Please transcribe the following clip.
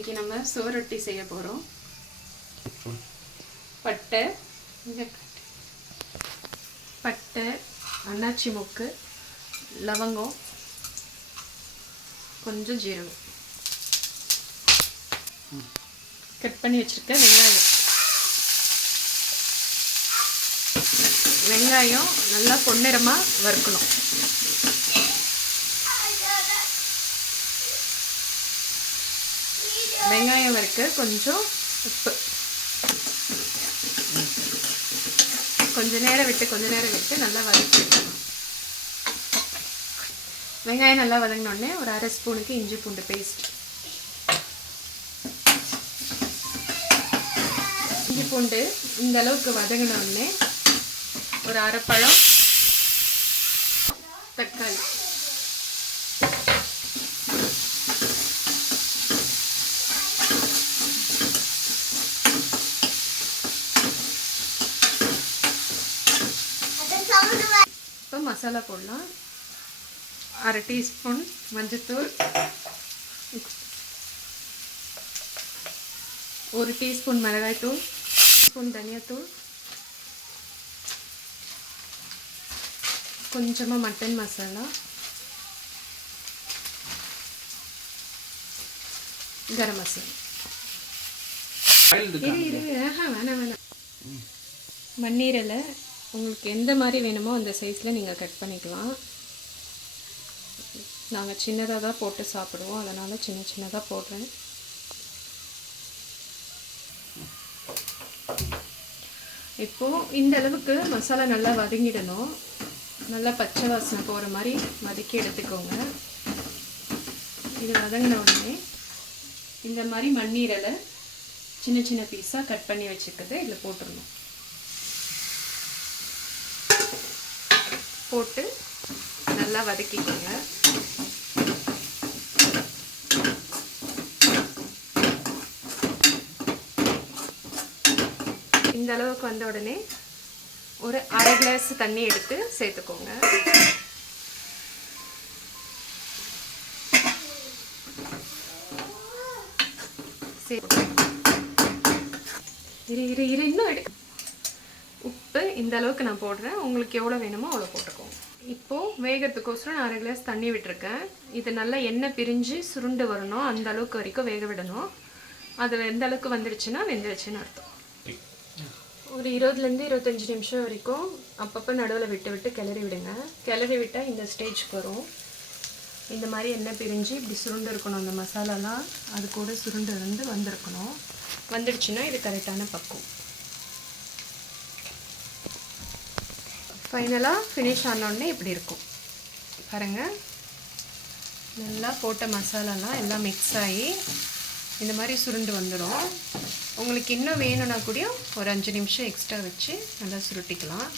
இன்றைக்கி நம்ம சுவரொட்டி செய்ய போகிறோம். பட்டை, அன்னாச்சி மொக்கு, லவங்கம், கொஞ்சம் ஜீரகம், கட் பண்ணி வச்சுருக்க வெங்காயம் நல்லா பொன்னிறமாக வறுக்கணும். வெங்காயம் வறுக்க கொஞ்சம் உப்பு, கொஞ்ச நேரம் விட்டு நல்லா வதக்கிடணும். வெங்காயம் நல்லா வதங்கினோடனே ஒரு அரை ஸ்பூனுக்கு இஞ்சி பூண்டு பேஸ்ட், இஞ்சி பூண்டு இந்த அளவுக்கு வதங்கினோடனே ஒரு அரை பழம் தக்காளி, இப்போ மசாலா போடலாம். அரை டீஸ்பூன் மஞ்சத்தூள், 1 டீஸ்பூன் மிளகாய்த்தூள், ஸ்பூன் தனியாத்தூள், கொஞ்சமாக மட்டன் மசாலா, கரம் மசாலா. வேணாம். மண்ணீரலை உங்களுக்கு எந்த மாதிரி வேணுமோ அந்த சைஸில் நீங்கள் கட் பண்ணிக்கலாம். நாங்கள் சின்னதாக தான் போட்டு சாப்பிடுவோம், அதனால் சின்னதாக போடுறேன். இப்போது இந்த அளவுக்கு மசாலா நல்லா வதங்கிடணும். நல்லா பச்சை வாசனை போகிற மாதிரி வதக்கி எடுத்துக்கோங்க. இது வதங்கின உடனே இந்த மாதிரி மண்ணீரலை சின்ன பீஸாக கட் பண்ணி வச்சுக்கிறது இதில் போட்டுடணும். போட்டு நல்லா வதக்கிக்கோங்க. இந்த அளவுக்கு வந்த உடனே ஒரு அரை கிளாஸ் தண்ணி எடுத்து சேர்த்துக்கோங்க. இன்னும் உப்பு இந்த அளவுக்கு நான் போடுறேன். உங்களுக்கு எவ்வளோ வேணுமோ அவ்வளோ போட்டுக்கோங்க. இப்போது வேகிறதுக்கோசரம் நான் அரை கிளாஸ் தண்ணி விட்டுருக்கேன். இது நல்லா எண்ணெய் பிரிஞ்சு சுருண்டு வரணும், அந்த அளவுக்கு வரைக்கும் வேக விடணும். அது எந்த அளவுக்கு வந்துடுச்சுன்னா வெந்துடுச்சுன்னு அர்த்தம். ஒரு 20லேருந்து 25 நிமிஷம் வரைக்கும் அப்பப்போ நடுவில் விட்டு கிளறி விடுங்க. கிளறி விட்டால் இந்த ஸ்டேஜ்க்கு வரும். இந்த மாதிரி எண்ணெய் பிரிஞ்சு இப்படி சுருண்டு இருக்கணும். அந்த மசாலாலாம் அது கூட சுருண்டு வந்திருக்கணும். வந்துடுச்சுன்னா இது கரெக்டான பக்குவம். ஃபைனலாக ஃபினிஷ் ஆனோடனே இப்படி இருக்கும் பாருங்கள். நல்லா போட்ட மசாலாலாம் எல்லாம் மிக்ஸ் ஆகி இந்த மாதிரி சுருண்டு வந்துடும். உங்களுக்கு இன்னும் வேணும்னா கூட ஒரு 5 நிமிஷம் எக்ஸ்ட்ரா வச்சு நல்லா சுருட்டிக்கலாம்.